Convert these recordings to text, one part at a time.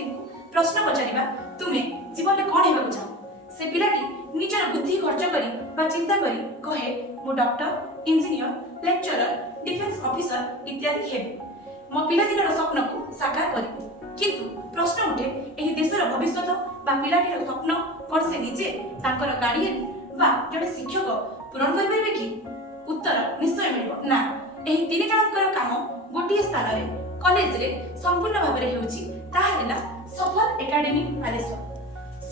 छात्री को प्रश्न पचारिबा तुमे जीवन में कौन हेबाकु चाहो से पिलाटी निजर बुद्धि खर्च करी बा चिंता करी कहे मु doctor engineer lecturer defence officer इत्यादि हेबे मो पिलादिनर स्वप्न को साकार करी किंतु प्रश्न उठे एही देशर भविष्य बा पिलाटीर स्वप्न कौन से निजे ताकर गार्डियन बा जड़े शिक्षक पूरण कर परिबे कि उत्तर निश्चय मिलिबो ना एही तीन जनकर काम गोटिए स्थान रे कॉलेज रे संपूर्ण भाव रे हेउची ताहा हैला सफल एकेडमी बालेश्वर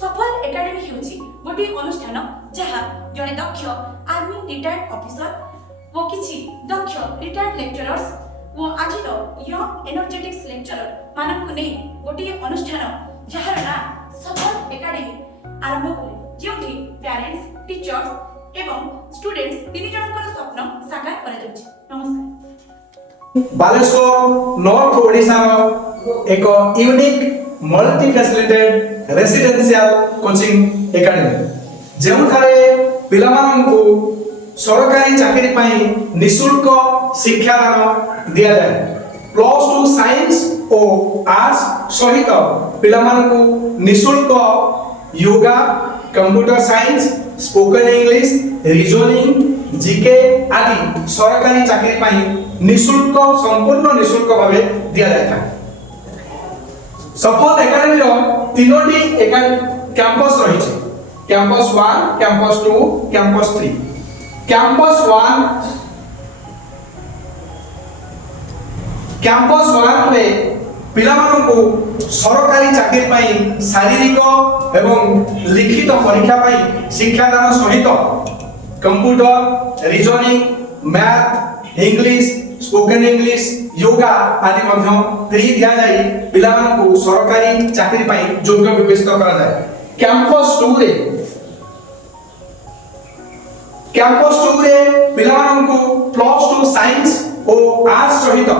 सफल एकेडमी हेउची गोटिए अनुष्ठान जहा जड़े दक्ष आर्मी रिटायर्ड ऑफिसर वो किछि दक्ष रिटायर्ड लेक्चरर्स वो आजिर यंग एनर्जेटिक्स लेक्चरर मानकु नै गोटिए अनुष्ठान जहार ना सफल एकेडमी आरंभ कले जेउठी पेरेंट्स टीचर्स एवं स्टूडेंट्स तीन जनकर स्वप्न साकार करा जाउछि। नमस्कार। बालेश्वर नॉर्थ ओडिशा एक unique multi facilitated residential coaching academy जेउठारे पिलामानंकु सरकारी चाकरी पाई निशुल्क शिक्षादान दिया जाए +2 साइंस और आर्ट्स सहित पिलामानंकु निशुल्क yoga computer science spoken English reasoning GK आदि सरकारी चाकरी पाई निशुल्क संपूर्ण निशुल्क भावे दिया जाता है। सफल एकेडमी रो तीनोटी कैंपस रही है कैंपस 1 कैंपस 2 कैंपस 3 कैंपस 1 रे पिलामानंकु सरकारी चाकरी पाई शारीरिक एवं लिखित परीक्षा पाई शिक्षादान सहित computer reasoning math English spoken English yoga आदि मध्य फ्री दिया जाए पिलामानंकु सरकारी चाकरी पाई योग्य विवेचित करा जाए। कैंपस 2 रे पिलामानंकु +2 साइंस और आर्ट्स सहित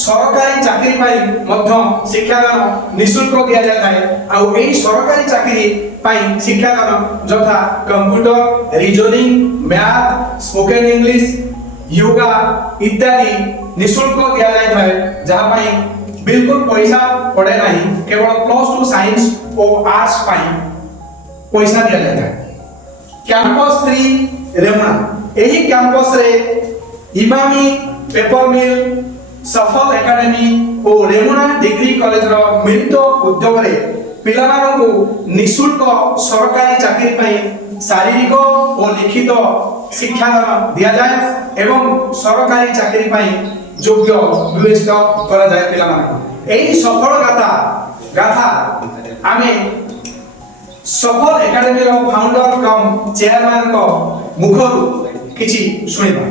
सरकारी चाकरी पाई मध्य शिक्षादान निशुल्क दिया जाता है और एही सरकारी चाकरी पाई शिक्षादान जथा computer reasoning math spoken English yoga इत्यादि निशुल्क दिया जाता है जहां पाई बिल्कुल पैसा पड़े नहीं केवल +2 साइंस और आर्ट्स पाई पैसा दिया जाता है। कैंपस 3 रेमुना एही कैंपस रे इमामी पेपर मिल सफल एकेडमी और रेमुना डिग्री कॉलेज रो मिलित उद्योग रे पिलामानंकु निशुल्क सरकारी चाकरी पाई शारीरिक और लिखित शिक्षादान दिया जाए एवं सरकारी चाकरी पाई योग्य विवेचित करा जाए पिलामानंकु। एही सफल गाथा आमे सफल एकेडमी रो फाउंडर कम चेयरमैन को मुखरु किछि सुनिबा।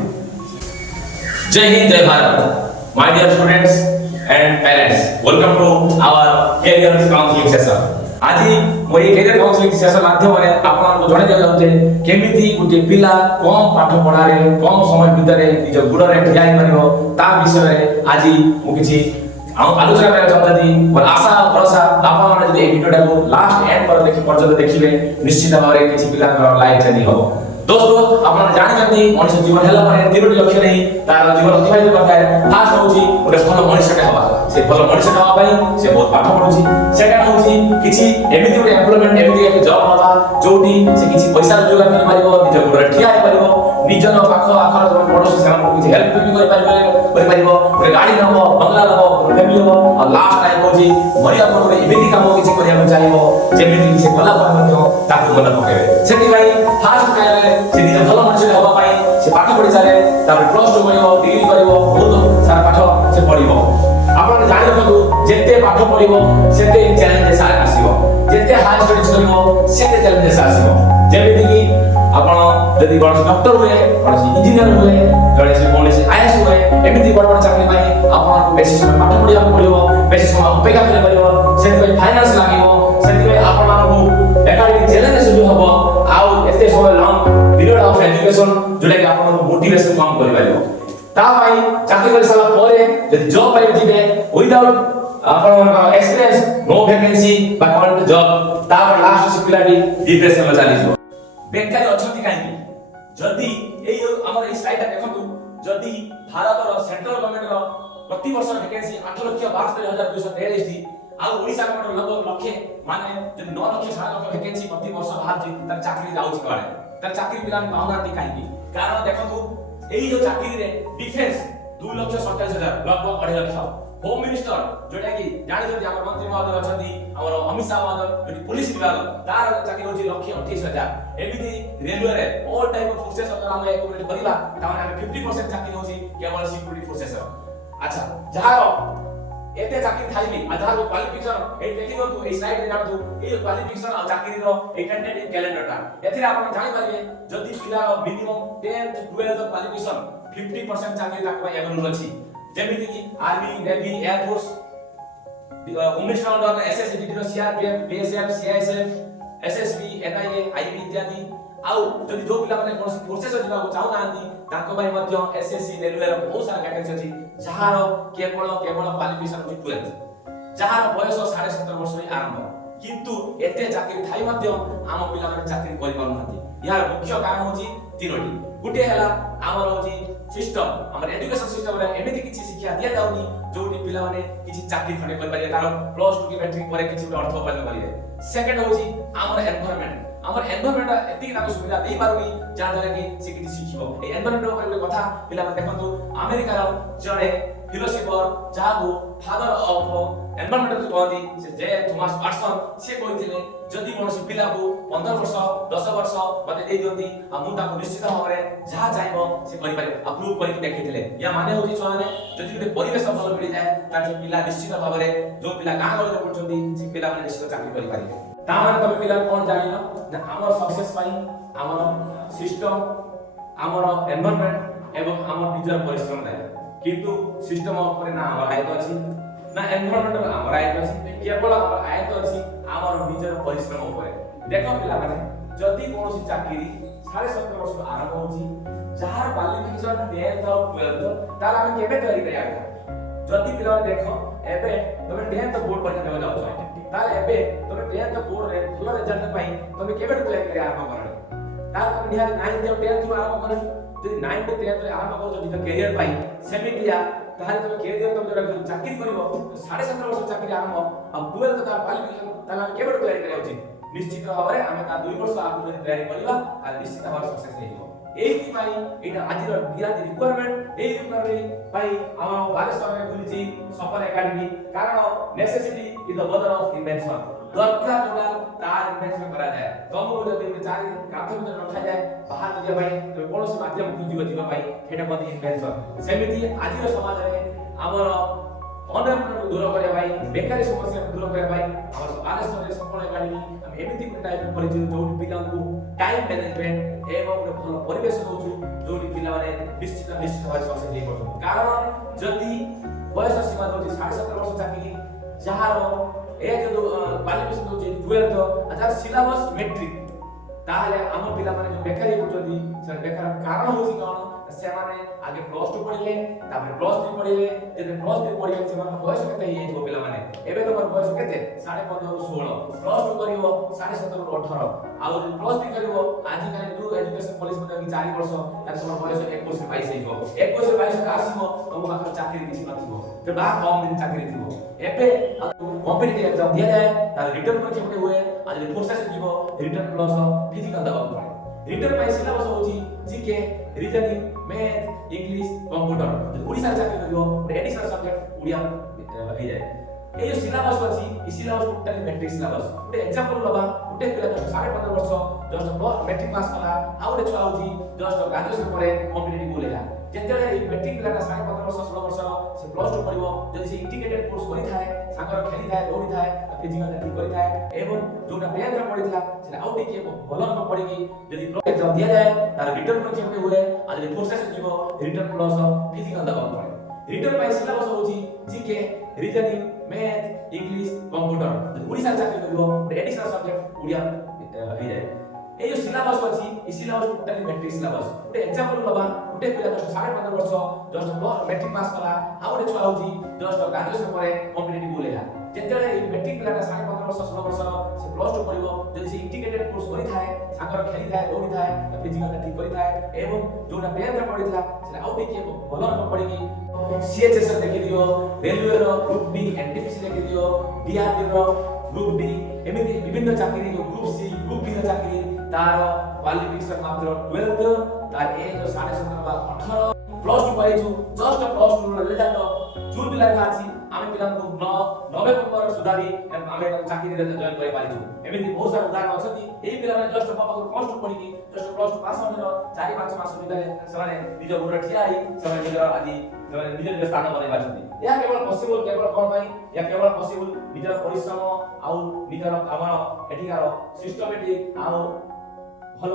जय हिंद जय Bharat. My dear students and parents, welcome to our career counseling session. আজি মই career counseling session মাধ্যমে আপনাদের জনে দেয়া যাচ্ছে কেমিতি গুটি পিলা কম পাঠ পড়ারে কম সময় ভিতরে নিজ গুড়রে ঠিয়া পারিব তা বিষয়ে আজি মু কিছু আলোচনা করা চাহুছি और आशा भरोसा आपन माने যদি এই ভিডিওটা লাস্ট এন্ড পর দেখি পর্যন্ত দেখিবে নিশ্চিত ভাবে কিছু পিলাଙ୍କର লাইফ চেঞ্জ হবে। दोस्तों আপনারা জানেন মনুষ্য জীবন হেলা পরে তিনটি লক্ষ্য নেই তার জীবন অতিবাহিত করতে ফার্স্ট হচ্ছে গোটে ভাল মনুষ্যটা হওয়া সে ভাল মনুষ্যটা হওয়া পাই সে বহুত পাঠ পড়ুছি সেকেন্ড হচ্ছে কিছু এমিতি গোটে এমপ্লয়মেন্ট এমিতি এক জব হওয়া যোউটি সে কিছু পয়সা রোজগার করে পারিব নিজ গোড়ে ঠিয়া হই পারিব নিজর পাখ আখর যখন পড়োশী সেମାନଙ୍କୁ কিছু হেল্প ବି କରି ପାରିବ ଗୋଟେ ଗାଡି ନବ ବଙ୍ଗଲା ନବ ଫ୍ୟାମିଲି ନବ ଆଉ ଲାଷ୍ଟ ଟାଇମ ହଉଛି ମରିବା ପରେ ଗୋଟେ ଏମିତି କାମ କିଛି କରିବାକୁ ଚାହିଁବ ଯେମିତି କି ସେ କଲା ପରେ ମଧ୍ୟ ତାକୁ ମନେ ପକେଇବେ। ସେଥିପାଇଁ ଫାର୍ଷ୍ଟ କହିଲେ ସେ ନିଜ ଭଲ ମଣିଷ ହେବା ପାଇଁ ସେ ପାଠ ପଢି ଚାଲେ ତାପରେ +2 କରିବ ডিগ্রি କରିବ ବହୁତ ସାରା ପାଠ ସେ ପଢିବ। ଆପଣ ଜାଣି ରଖନ୍ତୁ ଯେତେ ପାଠ ପଢିବ ସେତେ ଚ୍ୟାଲେଞ୍ଜେସ୍ ଆସିବ ଯେତେ ହାଇ ଷ୍ଟଡିଜ୍ କରିବ ସେତେ ଚ୍ୟାଲେଞ୍ଜେସ୍ ଆସିବ। ଯେମିତି କି ଆପଣ ଯଦି କୌଣସି ଡକ୍ଟର ହୁଏ କୌଣସି ଇଞ୍ଜିନିୟର ହୁଏ କୌଣସି ଆଇଏଏସ୍ ହୁଏ ଏମିତି ବଡ଼ ବଡ଼ ଚାକିରି ପାଇଁ ଆପଣଙ୍କୁ ବେଶୀ ସମୟ ପାଠ ପଢ଼ିବାକୁ ପଡ଼ିବ ବେଶୀ ସମୟ ଅପେକ୍ଷା କରିବାକୁ ପଡ଼ିବ ସେଥିପାଇଁ ଫାଇନାନ୍ସ ଲାଗିବ ସେଥିପାଇଁ ଆପଣମାନଙ୍କୁ ଏକାଡେମିକ୍ ଚ୍ୟାଲେଞ୍ଜ ସୁଯୋଗ ହେବ ଆଉ ଏତେ ସମୟ ଲଙ୍ଗ ପିରିୟଡ଼ ଅଫ୍ ଏଜୁକେସନ୍ ଯୋଉଟାକି ଆପଣଙ୍କୁ ମୋଟିଭେସନ୍ କମ୍ କରିପାରିବ। ତା ପାଇଁ ଚାକିରି କରି ସାରିଲା ପରେ ଯଦି ଜବ୍ ପାଇଁ ଯିବେ ୱିଦାଉଟ୍ ଆପଣଙ୍କ ଏକ୍ସପିରିଏନ୍ସ नो ଭ୍ୟାକେନ୍ସି ବା କରେଣ୍ଟ ଜବ୍ ତାପରେ ଲାଷ୍ଟ ସେ ପିଲାଟି ଡିପ୍ରେସନରେ ଚାଲିଯିବ। ବେକାରୀ ଅଛନ୍ତି କାହିଁକି ଯଦି ଏଇ ଆମର এই ସ୍ଲାଇଡଟା ଦେଖନ୍ତୁ ଯଦି ଭାରତର ସେଣ୍ଟ୍ରାଲ ଗଭର୍ଣ୍ଣମେଣ୍ଟର ପ୍ରତି ବର୍ଷ ଭ୍ୟାକେନ୍ସି 8,72,223 ଆଉ ଓଡ଼ିଶା ଗଭର୍ଣ୍ଣମେଣ୍ଟ ଲୋକ ଲକ୍ଷେ ମାନେ ଯଦି 9 ଲକ୍ଷ 7 ଲକ୍ଷ ଭ୍ୟାକେନ୍ସି ପ୍ରତି ବର୍ଷ ବାହାରୁଛି ତାର ଚାକିରି ଯାଉଛି କୁଆଡ଼େ ତାର ଚାକିରି ପିଲା ପାଉନାହାନ୍ତି କାହିଁକି କାରଣ ଦେଖନ୍ତୁ ଏଇ ଯୋଉ ଚାକିରିରେ ଡିଫେନ୍ସ 2,47,000 लगभग 2.5 ଲକ୍ଷ होम मिनिस्टर जोटा कि जानी आम मंत्री महोदय अच्छा आम अमित शाह महोदय जो पुलिस विभाग तार चाकरी होची 1,28,000 एमिति रेलवे रे ऑल टाइप ऑफ फोर्सेस अगर हम एकमेट करबा ताने 50% चाकरी होची केवल सिक्योरिटी फोर्सेस अच्छा जहार एते चाकरी थाइली आ जहार क्वालिफिकेशन ए देखि दो ए स्लाइड रे जानो ए क्वालिफिकेशन आ चाकरी रो ए टेंटेटिव कैलेंडर टा एथिरे आपण जानि पारिबे जदि पिला मिनिमम 10 to 12 क्वालिफिकेशन 50% चाकरी ताको एवरेज अछि जेमिति कि army navy air force home minister under SSB रो CRPF BSF CISF SSB NIA IB इत्यादि आउ जदि जो पिला माने कोन फोर्सेस जिबा को चाहू नांती ताको भाई मध्य एसएससी रेलवे रो बहुत सारा वैकेंसी अछि जहार केवल क्वालिफिकेशन अछि 12 जहार बयस 17.5 वर्ष रे आरंभ किंतु एते चाकरी थाई मध्य आम पिला माने चाकरी करि पाउ नांती यार मुख्य कारण होची तीनोटी गुटे हला हमर होची सिस्टम हमर एजुकेशन सिस्टम रे एमिति किछि शिक्षा दिया जाउनी जोटी पिला माने किछि चाकरी खंडे कर पारिए तार प्लस 2 की मैट्रिक परे किछि अर्थ उपार्जन करिए सेकंड होची हमर एनवायरनमेंट एतिक ताको सुविधा दे पारुनी जा द्वारा कि से किछि शिखिबो ए एनवायरनमेंट ऊपर एक कथा पिला माने देखंतु अमेरिका रो जणे फिलोसोफर जाको फादर ऑफ एनवायरनमेंट कहती से जे थॉमस वाटसन से कहिथिले जदि कोनसी पिला को 15 वर्ष 10 वर्ष मते दे दियंती आ मु ताको निश्चित भाबरे जहा चाहबो से करि पारे अप्रूव करि देखैथिले या माने होची छाने जदि गुटे परिवेश भल मिलि जाय ताके पिला निश्चित भाबरे जो पिला गां गले पडछंती से पिला माने निश्चित चाकरी करि पारिबे ता माने तबे पिला कोन जानिनो ना हमर सक्सेस पाई हमर सिस्टम हमर एनवायरनमेंट एवं हमर निजर परिश्रम दाय किंतु सिस्टम ऊपर ना हमर आयत अछि ना एनवायरनमेंट हमर आयत अछि केवल हमर आयत अछि हमर निजर परिश्रम ऊपर देखो पिला माने जदि कोनसी चाकरी 17.5 वर्ष आरंभ होची जहार क्वालिफिकेशन 10th और 12th तार हम केबे तयारी करिया जदि पिला देखो एबे तमे 10th बोर्ड परीक्षा देबा जाउछ तार एबे तमे 10th बोर्ड रे भलो रिजल्ट पाई तमे केबे तयारी करिया आरंभ करले तार तमे निहार 9th और 10th आरंभ करले যদি 9 তে 13 রে আরম্ভ করছো যদি ক্যারিয়ার পাই সেমিতিয়া তাহলে তুমি ক্যারিয়ার তুমি যেটা চাকরি করিব 17.5 বছর চাকরি আরম্ভ আর 12 তে তার ক্বালিফিকেশন তাহলে আমি কেবল তৈরি করা উচিত নিশ্চিত ভাবে আমি তা 2 বছর আগে যদি তৈরি করিবা আর নিশ্চিত ভাবে सक्सेस হেইব এইটি পাই এটা আজির বিরাট রিকোয়ারমেন্ট এই রিকোয়ারমেন্ট পাই আমার বালেশ্বরে খুলিছি সফল একাডেমি কারণ necessity is the মদার of invention দরকার যোগা তার ইনভেনশন করা যায় তমু যদি চারি কাঠের ভিতরে রখা যায় বাহার দিয়া ভাই তো কোনসি মাধ্যম খুঁজিব দিবা ভাই সেটা বলি ইনভেনশন সেমিতি আজির সমাজরে আমার অনএমপ্লয়মেন্ট দূর করিয়া ভাই বেকারি সমস্যা দূর করিয়া ভাই আমার বালেশ্বরে সফল একাডেমি আমি এমিতি টাইপ করেছি যোটি পিলাଙ୍କୁ টাইম ম্যানেজমেন্ট এবং ভালো পরিবেশ দউଛୁ যোটি পিলাମାନେ নিশ্চিত ভাবে सक्सेस ହେଇ পড়ছନ୍ତି কারণ যদি বয়স সীমা দউছি 17.5 ବର୍ଷ ଚାକିରି ଯାହାର एज जो क्वालिफिकेशन दउछि 12th आजार सिलेबस मैट्रिक ताहले हम पिला माने जो बेकारी होचନ୍ତି से बेकार कारण होछि कोन से माने आगे प्लस 2 पढिले तापर प्लस 3 पढिले जेते प्लस 3 पढिले से माने बयस केते हे जो पिला माने एबे तो बयस केते 15.5 ରୁ 16 प्लस 2 करिवो 17.5 ରୁ 18 आ प्लस 3 करिवो आजि काले न्यू एजुकेशन पॉलिसी में 4 वर्ष तार समर बयस 21 22 हेइबो 21 22 का आसीबो तो पाखर चाकरी किछि नथिबो तो बा कम दिन चाकरी थिबो एबे कॉम्पिटिटिव एग्जाम दिया जाए तार रिटर्न परीक्षा में हुए आज फोर्सेस जीवो रिटर्न प्लस फिजिकल दबा पड़े रिटर्न में सिलेबस होची GK reasoning math English computer Odisha चाकरी करियो एडिशनल सब्जेक्ट ओडिया हे जाए ए जो सिलेबस अछि ई सिलेबस टोटली मैट्रिक सिलेबस ओटे एग्जांपल लबा ओटे पिला 15.5 वर्ष जस्ट मैट्रिक पास कला आ ओटे छुआ होची जस्ट ग्रेजुएशन परे कॉम्पिटिटिव बोलेला जेतेले मैट्रिक पिला 15.5 वर्ष 16 वर्ष से प्लस 2 पढिबो जदि से इंटीग्रेटेड कोर्स करि थाए सागर खेली थाए दौड़ी थाए फिजिकल ठीक करि थाए एवं जोटा 10th रे पढितला से आउट के भलो न पढिकी जदि प्लस एग्जाम दिया जाए तार रिटर्न परीक्षा में हुए आज फोर्सेस जीवो रिटर्न प्लस फिजिकल दबा पड़े रिटर्न में सिलेबस होची GK reasoning math English computer Odisha चाकरी करियो एडिशनल सब्जेक्ट ओडिया हे जाए ए जो सिलेबस अछि ई सिलेबस टोटली मैट्रिक सिलेबस ओटे एग्जांपल लबा ओटे पिला 15.5 वर्ष जस्ट मैट्रिक पास कला आ ओटे छुआ होची जस्ट ग्रेजुएशन परे कॉम्पिटिटिव बोलेला ଯେତେବେଳେ ମେଟ୍ରିକ ପିଲାଟା 15.5 ବର୍ଷ 16 ବର୍ଷର ସେ ପ୍ଲସ୍ ଟୁ କରିବ ଯଦି ସେ ଇଣ୍ଟିଗ୍ରେଟେଡ୍ କୋର୍ସ କରିଥାଏ ସାଙ୍ଗର ଖେଳିଥାଏ ଦୌଡ଼ିଥାଏ ଫିଜିକାଲ ଠିକ୍ କରିଥାଏ ଏବଂ ଯୋଉଟା 10th ପଢିଥିଲା ସେଟା ଆଉ ଟିକେ ଭଲ ପଢିକି CHS ଦେଖିଦିଅ ରେଲୱେର ଗ୍ରୁପ B NTPC ଦେଖିଦିଅ DRD ର ଗ୍ରୁପ D ଏମିତି ବିଭିନ୍ନ ଚାକିରି ଗ୍ରୁପ C ଗ୍ରୁପ B ର ଚାକିରି ତାର କ୍ୱାଲିଫିକେସନ ମାତ୍ର 12th ତାର ଏଜ 17.5 ବା 18 ପ୍ଲସ୍ ଟୁ ପାଇଛୁ ଜଷ୍ଟ ପ୍ଲସ୍ ଟୁ ର ରେଜଲ୍ଟ ଜୁନ୍ ଜୁଲାଇ ବାହାରିଛି ଆମେ ପିଲାଙ୍କୁ ନଭେମ୍ବର ସୁଦ୍ଧା ବି ଆମେ ଚାକିରିରେ ଜଏନ୍ କରିପାରିଛୁ ଏମିତି ବହୁତ ସାରା ଉଦାହରଣ ଅଛନ୍ତି ଏଇ ପିଲାମାନେ ଜଷ୍ଟ ପାଖରୁ ପ୍ଲସ୍ ଟୁ ପଢିକି ଜଷ୍ଟ ପ୍ଲସ୍ ଟୁ ପାସ୍ ହେବାର 4-5 ମାସ ଭିତରେ ସେମାନେ ନିଜ ଗୋଡ଼ରେ ଠିଆ ହେଇ ସେମାନେ ନିଜର ଆଜି ନିଜ ନିଜ ସ୍ଥାନ ବନେଇ ପାରୁଛନ୍ତି ଏହା କେବଳ ପସିବଲ୍ କେବଳ କ'ଣ ପାଇଁ ଏହା କେବଳ ପସିବଲ୍ ନିଜର ପରିଶ୍ରମ ଆଉ ନିଜର ଆମର ଏଠିକାର ସିଷ୍ଟମେଟିକ୍ ଆଉ ଭଲ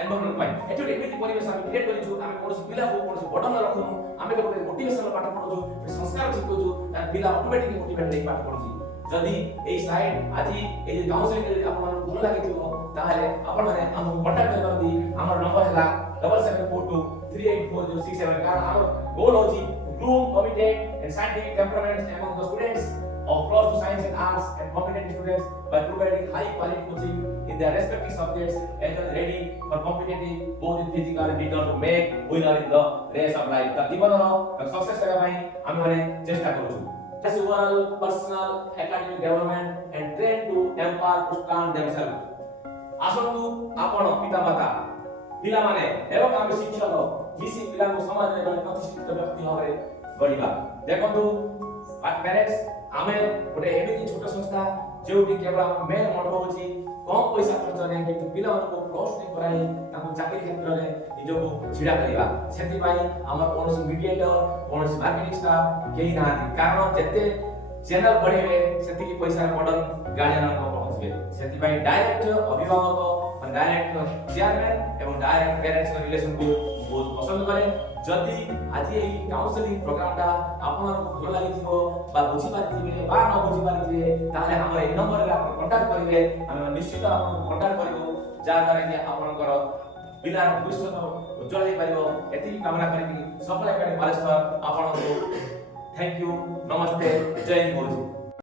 एनवायरनमेंट पाई एठो एमिति परिवेश हम क्रिएट करिछु हम कोनोसी पिला को कोनोसी बटन रखनु हम केवल मोटिवेशनल पाठ पढछु संस्कार शिखुछु ता पिला ऑटोमेटिकली मोटिवेट नै पाठ पढछु जदि एई स्लाइड आजि एई जे काउंसलिंग रे आपन भल लागिथिबो ताहाले आपन माने हम कांटेक्ट करबी हमर नंबर हला 7742384067 कारण हमर गोल होची groom committed and scientific temperaments among the students of close to science and arts and competent students by providing high quality coaching in their respective subjects and are ready for competitive both in physical and mental to make winner in the race of life ता जीवन रो success करबा पई हम माने चेष्टा करू as overall personal academic development and train to empower to stand themselves आसन्तु आपण पितामाता पिला माने एवं हम शिक्षक मिसी पिला को समाज रे प्रतिष्ठित व्यक्ति भाबरे गढिबा देखंतु पेरेंट्स आमे गोटे एमिति छोट संस्था जेउटी केवल मेन मोटो होची कम पैसा खर्च रे कि पिला को प्लस नहीं कराई ताको चाकरी क्षेत्र रे निजको छिडा करिबा सेति पई हमर कोनोसी मीडिएटर कोनोसी मार्केटिंग स्टाफ केही ना कारण जते चैनल बढ़ेबे सेति की पैसा मॉडल गार्डियन को पहुंचबे सेति पई डायरेक्ट अभिभावक और डायरेक्ट चेयरमैन एवं डायरेक्ट पेरेंट्स रिलेशन को बहुत पसंद करे जदि आज ए काउंसलिंग प्रोग्रामटा आपन को भल लागिथिबो बा बुझी पारिथिबे बा न बुझी पारिथिबे ताले हमर ए नंबर रे आपन कांटेक्ट करिवे हम निश्चित आपन कांटेक्ट करिवो जा द्वारा कि आपनकर पिलार भविष्य उज्जवल हे पाइबो एति कामना करिकि सफल एकाडमी बालेश्वर आपन को थैंक यू नमस्ते जय हिंद गुरुजी।